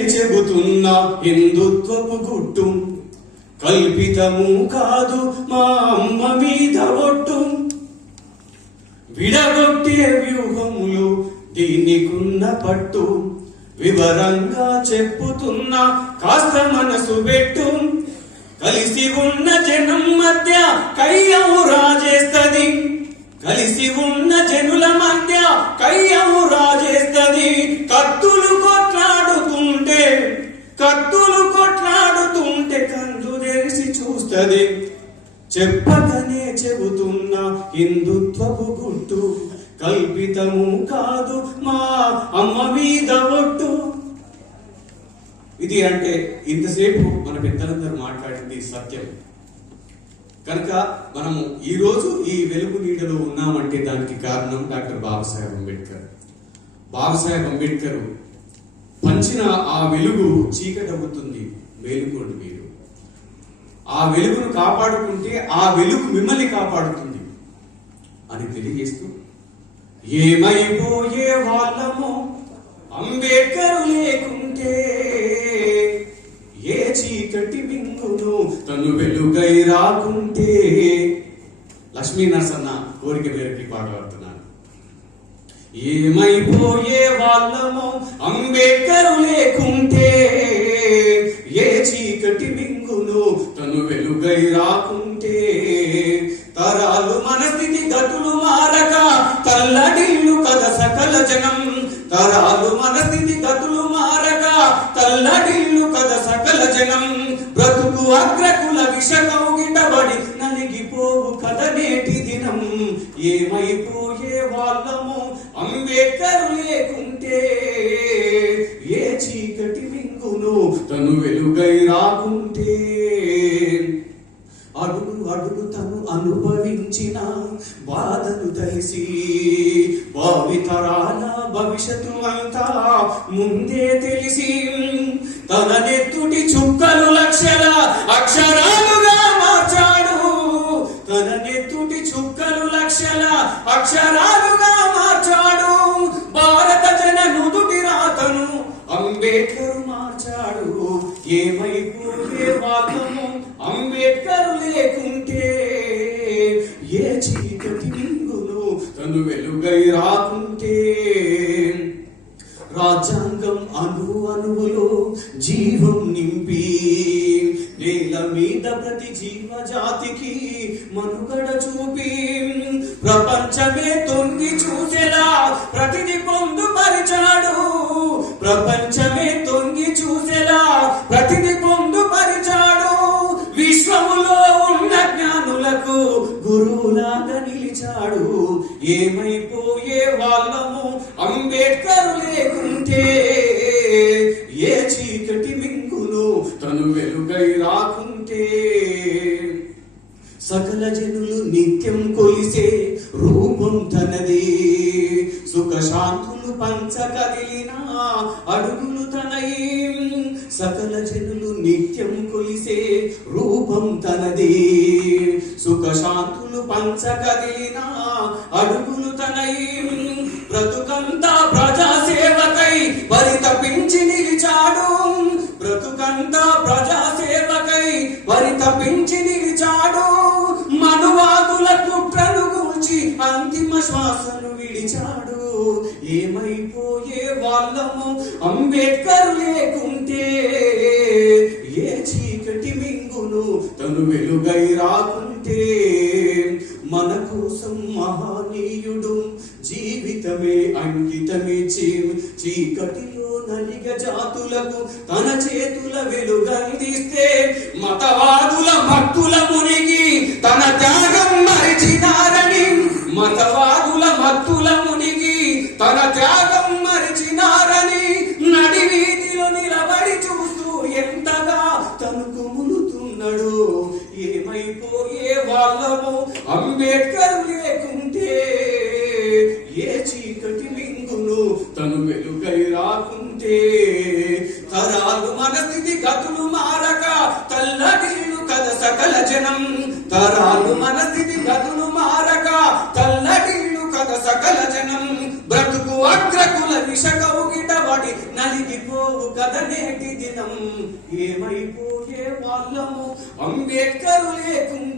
చెబుతున్న హిందుత్వపు గుట్టు? కల్పితము కాదు మా అమ్మ మీద ఒట్టు. విడగొట్టే వ్యూహములు దీనికున్న పట్టు. వివరంగా చెప్పుతున్నా కాస్త మనసు పెట్టు. కలిసి ఉన్న జనం మధ్య కయ్యము రాజేస్తది. కలిసి ఉన్న జనుల మధ్య కయ్యము రాజేస్తది. కత్తులు చెప్పకనే చెబుతున్న హిందుత్వపు గుట్టు కల్పితము కాదు మా అమ్మ మీద ఒట్టు. ఇది అంటే ఇంతసేపు మన పెద్దలందరూ మాట్లాడింది సత్యం. కనుక మనము ఈ రోజు ఈ వెలుగు నీడలో ఉన్నామంటే దానికి కారణం డాక్టర్ బాబాసాహెబ్ అంబేద్కర్. బాబాసాహెబ్ అంబేద్కర్ పంచిన ఆ వెలుగు చీకటవుతుంది. మేలుకోండి మీరు. ఆ వెలుగును కాపాడుకుంటే ఆ వెలుగు మిమ్మల్ని కాపాడుతుంది అని తెలియజేస్తూ ఏమైపోయే వాళ్ళము అంబేద్కర్ లేకుంటే ఏ చీకటి బిందును తను వెలుగై రాకుంటే? లక్ష్మీ నరసన్న కోరిక మేరకు ఈ పాట పాడుతున్నాను ఏమైపోయే వాళ్ళమో అంబేద్కర్ లేకు వెలుగై రాకుంటే తరాలు మన స్థితి గతులు మారక తల్లడిల్లు కథ సకల జనం. తరాలు మన స్థితి గతులు మారక తల్లడిల్లు కథ సకల జనం. బ్రతుకు అగ్రకుల విష కౌగిటబడి నలిగిపోవు కథ నేటి దినం. ఏమైపోయే వాళ్ళ అనుభవించిన బాధను తెలిసి భావితరాల భవిష్యత్తు అంతా ముందే తెలిసి తన నెత్తుటి చుక్కలు లక్షల అక్షరాలుగా మార్చాడు. తన నెత్తుటి చుక్కలు లక్షల అక్షరాలుగా మార్చాడు. భారత జన నుదుటి రాతను అంబేద్కర్ మార్చాడు. ఏమై ఏ చీకటి మింగును తను వెలుగై రాకుంటే? రాజ్యాంగం అను అణువులో జీవం నింపి నేల మీద ప్రతి జీవజాతికి మనుగడ చూపి ప్రపంచమే గురువులాగా నిలిచాడు ఏమైపోయే వాళ్ళము? అంబేద్కర్ లేకుంటే ఏ చీకటి మింగులు తను వెలుగై రాకుంటే సకల జనులు నిత్యం కొలిసే రూపం తనది. సుఖ శాంతులు పంచ అడుగులు తనయి. సకల జనులు నిత్యం కొలిసే రూపం తనదే. సుఖశాంతులు శాంతులు అడుగులు తనై బ్రతుకంతా ప్రజాసేవకై పరితపించి నిలిచాడు. బ్రతుకంతా ప్రజాసేవకై పరితపించి నిలిచాడు. మనువాదుల కుట్రను గూర్చి అంతిమ శ్వాసను విడిచాడు. ఏమైపోయే వాళ్ళము అంబేద్కర్ లేకుంటే ఏ చీకటి మింగును తను వెలుగై రాకుంటే మన కోసం మహానీయుడు జీవితమే అంకితమే అంకితమిచ్చి. చీకటిలో నలిగ జాతులకు తన చేతుల వెలుగందిస్తే మతవాదుల భక్తుల మునిగి తన త్యాగ ఏమైపోయే వాళ్ళము? అంబేద్కర్ లేకుంటే ఏ చీకటి మింగును తను వెలుగై రాకుంటే? తరాలు మన స్థితి గతులు మారక తల్లడిల్లు కథ సకల జనం. తరాలు మన స్థితి గతులు నలిగిపోవు కదనేటి దినం ఏమైపోయే వాళ్ళము అంబేద్కరు లేకుండా